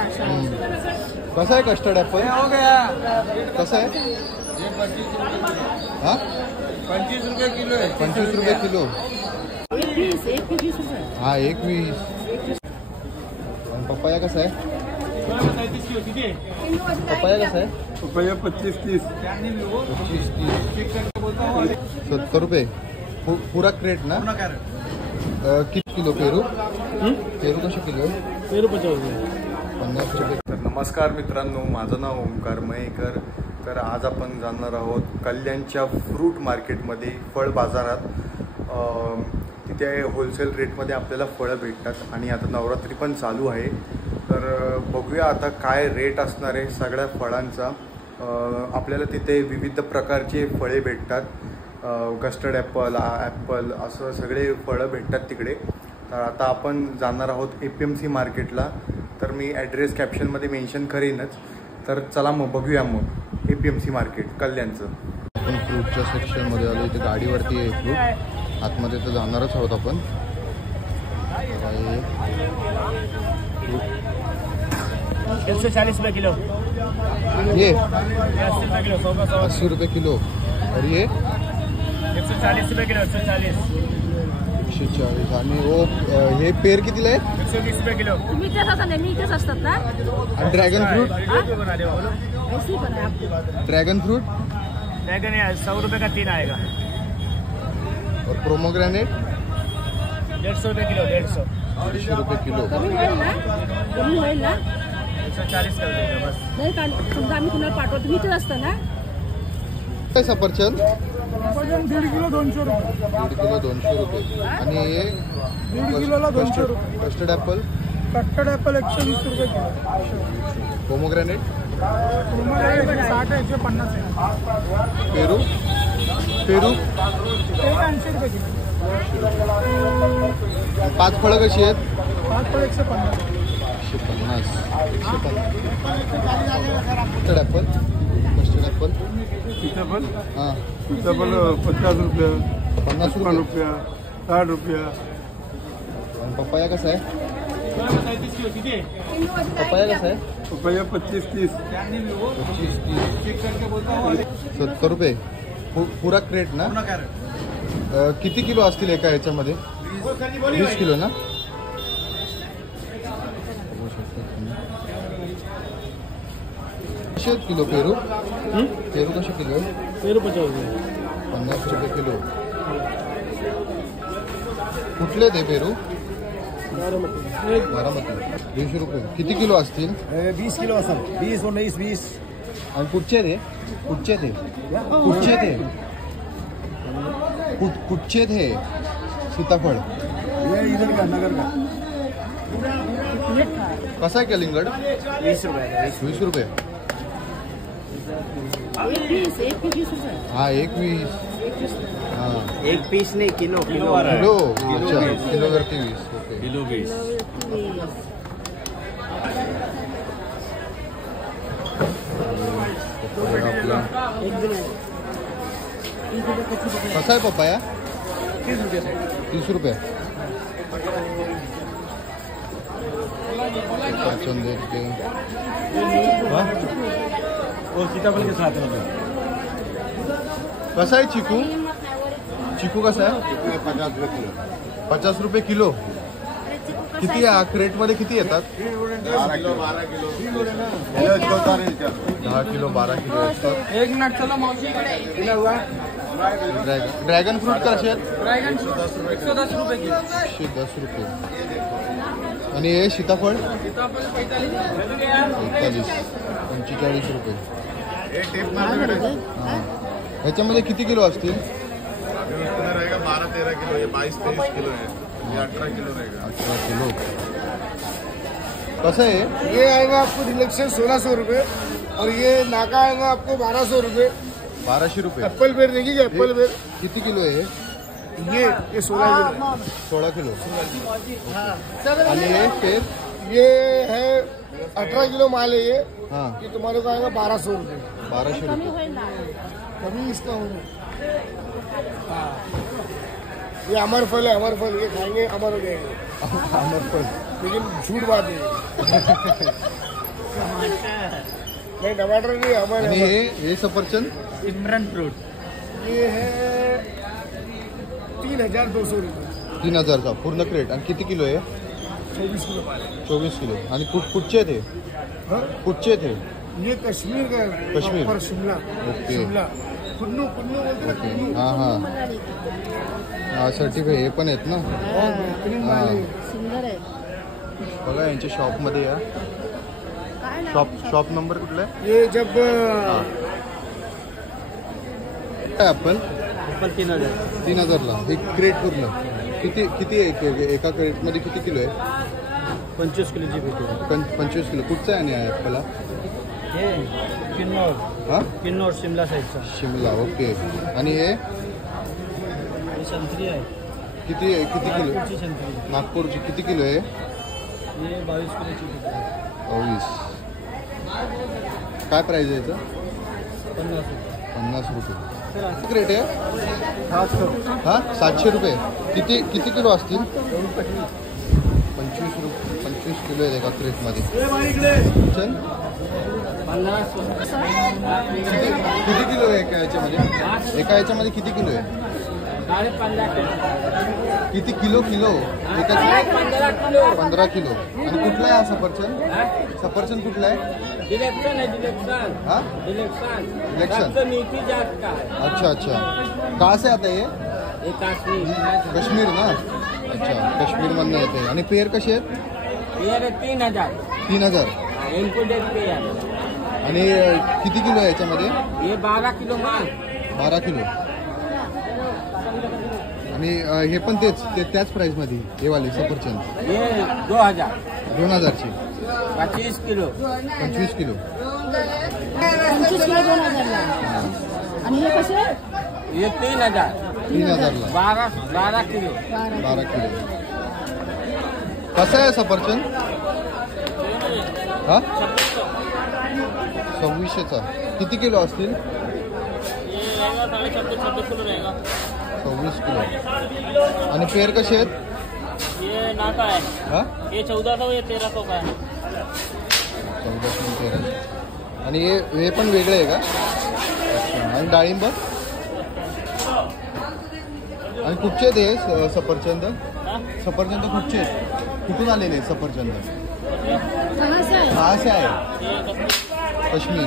कसा आहे custard Apple? हो गया। कसं आहे? हां 25 रुपये किलो है। 25 रुपये किलो। एक 20 रुपये। हाँ 1 20। पपाया कसा आहे? पपाया कसा आहे? रुपया 25-30। 70 रुपये पूरा क्रेट ना? किती किलो पेरू? पेरू कसे किलो आहे? पेरू 50 रुपये। 50 रुपये। तर नमस्कार मित्रांनो, माझं नाव ओंकार मयेकर। तर आज आपण जाणार आहोत कल्याणच्या फ्रूट मार्केटमध्ये, फळ बाजारात। तिथे होलसेल रेटमध्ये आपल्याला फळं भेटतात आणि आता नवरात्री पण चालू आहे। तर बघूया आता काय रेट असणार आहे सगळ्या फळांचा। आपल्याला तिथे विविध प्रकारचे फळे भेटतात, कस्टर्ड ॲपल, ॲपल असं सगळे फळं भेटतात तिकडे। तर आता आपण जाणार आहोत APMC मार्केटला। तर मी ॲड्रेस कॅप्शनमध्ये मेन्शन करीनच। तर चला मग बघूया मग APMC मार्केट कल्याणचं। आपण फ्रूटच्या सेक्शनमध्ये आलो, इथे गाडीवरती आहे फ्रूट। आतमध्ये तर जाणारच आहोत आपण। 140 रुपये किलो। ये 80 रुपये किलो। 80 रुपये किलो। और ये 140 रुपये किलो। 140 आणि वो हे पेर कितीला आहे? 120 रुपये किलो। मीठच असतात ना, मीठच असतात ना। आणि ड्रॅगन फ्रूट? ऐसी पण आहे आपली। ड्रॅगन फ्रूट ड्रैगन 100 रुपये का 3 आएगा। और प्रोमोग्रेनेट 150 रुपये किलो। 150 रुपये किलो। कमी होईल ना? कमी होईल ना? 140 कर देगा बस। नाही का, समजा आम्ही कुणाला पाठवतो, मीठच असतं ना। काय सफरचंद? 1.5 किलो 200 रुपये। 1.5 किलो 200 रुपये। आणि हे 1.5 किलोला 200 रुपये। Custard Apple? कस्टर्ड ॲपल 120 रुपये किलो। पोमोग्रेनेट 60 150 आहे। पेरू? पेरू 180 रुपये किलो। 5 फळं कशी आहेत? 5 फळ 150। 150 कस्टर्ड ॲपल? कस्टर्ड ॲपल सीताफल हां 50 रुपये। 50 रुपये। 60 रुपये। आणि पपाया कसा आहे? पपाया कसा आहे? रुपया 25-30। 70 रुपये पूरा क्रेट ना? किती किलो असतील एका ह्याच्यामध्ये? 20 किलो ना? कसे आहेत किलो पेरू? पेरू कसे किलो आहे? पेरू 50 रुपये। 50 रुपये किलो। कुठले ते पेरू? बारामती 200 रुपये। किती किलो असतील? 20 किलो असेल। 20 19 20। आणि कुठचे ते? कुठचे ते? कुठचे ते? कुठचे ते सीताफळ? ये इधर का नगर का। कसा आहे कलिंगड? 20 रुपये। 20 रुपये। एक 20 रुपये। हाँ 1 20। हाँ एक पीस नहीं किलो। किलो अच्छा किलो वरती 20 रुपये। किलो 20। कसा आहे पपाया? 30 रुपये। 30 रुपये। देखते और सीताफल के साथ में कसा आहे चिकू? चिकू कसा आहे? 50 रुपये किलो। किती क्रेट मध्ये किती येतात? 12 किलो 12 किलो 10 किलो 12 किलो असतात। 1 मिनट चलो मौसी हुआ। ड्रॅगन फ्रूट कसे आहेत? ड्रैगन 110 रुपये किलो। 110 रुपये। आणि हे सीताफळ? 45 रुपये। ह्याच्यामध्ये किती किलो असतील? 12-13 किलो। ये 22-23 किलो है। ये 18 किलो रहेगा। 18 किलो। कसं आहे? ये आएगा आपको डिलक्शन 1600 रुपये और ये नाका आएगा आपको 1200 रुपये। 1200 रुपये। एप्पल बेर देखिए, एप्पल बेर किती किलो आहे? ये 16 किलो। 16 किलो। आणि हे पेर? ये है 18 किलो माल है। हाँ ये तुम्हारे को आएगा 1200 रुपये। 1200 कमी रुपये। होईल ना? कभी इसका होगा। ये अमर फल है, अमर फल। ये खाएंगे अमर हो जाएंगे, अमर फल। लेकिन झूठ बात है। नहीं टमाटर नहीं हमारे आणि हे सफरचंद सिमरन फ्रूट ये है 3,200 रुपये 3000चा पूर्ण क्रेट. आणि किती किलो आहे? 24 किलो 24 किलो. आणि कुठचे आहेत हे? हाँ? कुठचे आहेत हे? ये कश्मीर का है, कश्मीर. Proper Shimla okay. शिमला कुन्नू कुन्नू बोलते ना कुन्नू हां हां हां सर्टिफाईड हे पण आहेत ना. बेहतरीन माल है. सुंदर आहे. बघा यांच्या शॉपमध्ये या. काय नाव? शॉप नंबर कुठला आहे? ये जब काय आपण ऊपर 3000 3000ला हे क्रेट पूर्ण किती किती आहे? एका क्रेटमध्ये किती किलो आहे? 25 किलोची भेटू 25 किलो. कुठचा आहे आणि आपल्याला? हे किन्नौर हां किन्नौर शिमला साईडचा शिमला. ओके. आणि हे हे संत्री आहे किती किती किलो? नागपूरची संत्री नागपूरची किती किलो आहे? हे 22 किलोची भेटू 22. काय प्राईज आहे याचं? 50 रुपये 50 रुपये. किती रेट आहे? हां 700 रुपये. किती किलो असतील? 25 रुपये 25 किलो आहे एका क्रेटमध्ये. चल 50 किती किलो आहे एका याच्यामध्ये? एका याच्यामध्ये किती किलो आहे? 15 किती किलो किलो? एका 15 किलो. आणि कुठला आहे हा सफरचंद? सफरचंद कुठला आहे? डिलेक्शन है डिलेक्शन हाँ डिलेक्शन इलेक्शन. सबसे मीठी जात का है अच्छा अच्छा. कहाँ से आता है ये? ये कश्मीर काश्मीर ना. अच्छा काश्मीरमधनं येते. आणि पेयर कसे आहेत? ये रे 3000 3000. इनपुटेड पे है आणि किती किलो आहे याच्यामध्ये? ये 12 किलो माल 12 किलो. आणि हे पण त्याच प्राईसमध्ये हे वाले सफरचंद ये 2000 2000ची 25 किलो 25 किलो. 25 किलो 2000ला. आणि हे कसे? ये 3000 3000ला 12 किलो 12 किलो. कसं आहे सफरचंद? हा 2600चा. किती किलो असतील? 26 किलो. आणि पेर कसे आहेत? ये नाका है हा ये 1400 ये 1300 का है 1400 1300. आणि हे पण वेगळे आहे का? अच्छा. आणि डाळिंब? आणि कुठचे आहेत हे सफरचंद? सफरचंद कुठचे आहेत? कुठून आलेले आहेत सफरचंद? कहाँ से आहे? कहाँ से आहे? काश्मीर.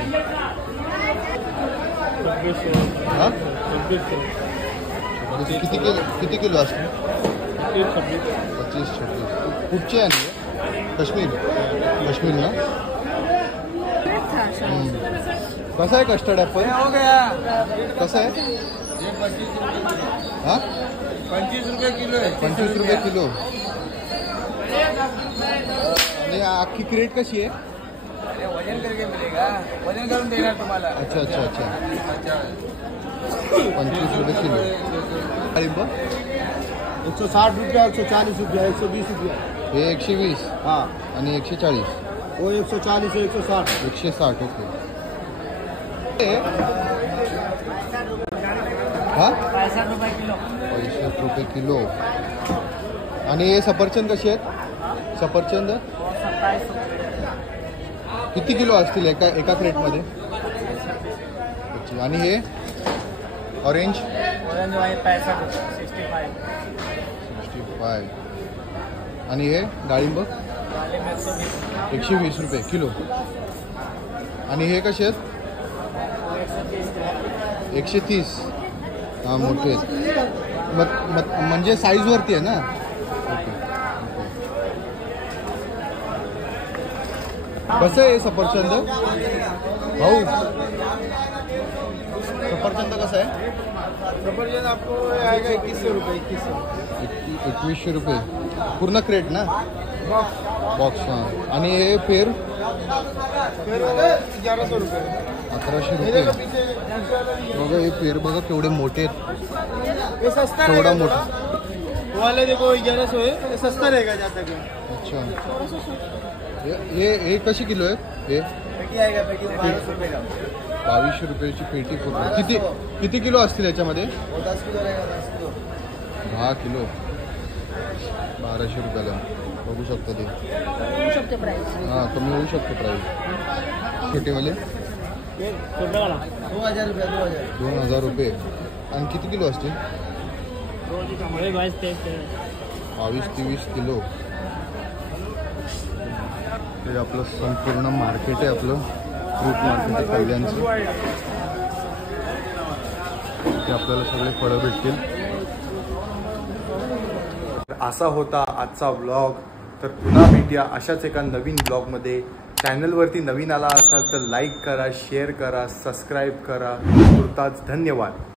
हा किती किलो असतील? 25-26. कुठचे आहे? काश्मीर काश्मीर ना. कसं आहे कस्टर्ड ॲपल? कसं आहे? हा 25 रुपये किलो आहे. 25 रुपये किलो. आणि अख्खी क्रेट कशी आहे? वजन करके मिलेगा. वजन करून देणार तुम्हाला. अच्छा अच्छा अच्छा. 25 रुपये किलो. डाळिंब? 160 रुपया 140 रुपया 120 रुपया. हे 120 हाँ आणि 140 वो 140 है 160. 160. ओके. हा 65 रुपये किलो 65 रुपये किलो. आणि हे सफरचंद कसे आहेत? सफरचंद 27 किती किलो असतील एका क्रेटमध्ये? अच्छा. आणि हे ऑरेंज? ऑरेंज वाले 65 65 65. आणि हे डाळिंब? वाले में 120 120 रुपये किलो. आणि हे कसे आहेत? 130. हां मोठे आहेत. म्हणजे साईजवरती आहे ना. ओके. कसं आहे सफरचंद भाऊ? सफरचंद कसं आहे? सफरचंद आपको आएगा 2100 रुपये 2100 रुपये पूर्ण क्रेट ना. बॉक्स. हां. आणि हे पेर? 1100 रुपये. 1100 रुपये. बघा हे पेर बघा केवढे मोठे आहेत. ये सस्ता केवढा रहेगा मोठा. थोड़ा। वाले देखो 1100 है ये सस्ता रहेगा ज्यादा के. अच्छा. हे कशी किलो आहे? हे पेटी आएगा पेटी 1200 रुपये का. 2200 रुपयाची पेटी पूर्ण. किती किलो असतील याच्यामध्ये? 10 किलो रहेगा 10 किलो. 10 किलो 1200 रुपयाला. बघू शकता ते होऊ शकते प्राईस. हां कमी होऊ शकतो प्राईस. छोटेवाले 2000 रुपये. आणि किती किलो असतील? 22-23 किलो. हे आपलं संपूर्ण मार्केट आहे, आपलं फ्रूट मार्केट आहे कल्याणचं. इथे आपल्याला सगळे फळं भेटतील. असा होता आजचा व्लॉग. तर पुन्हा भेटूया अशाच एका नवीन ब्लॉगमध्ये. चॅनलवरती नवीन आला असाल तर लाईक करा, शेअर करा, सबस्क्राईब करा. तुर्तास धन्यवाद.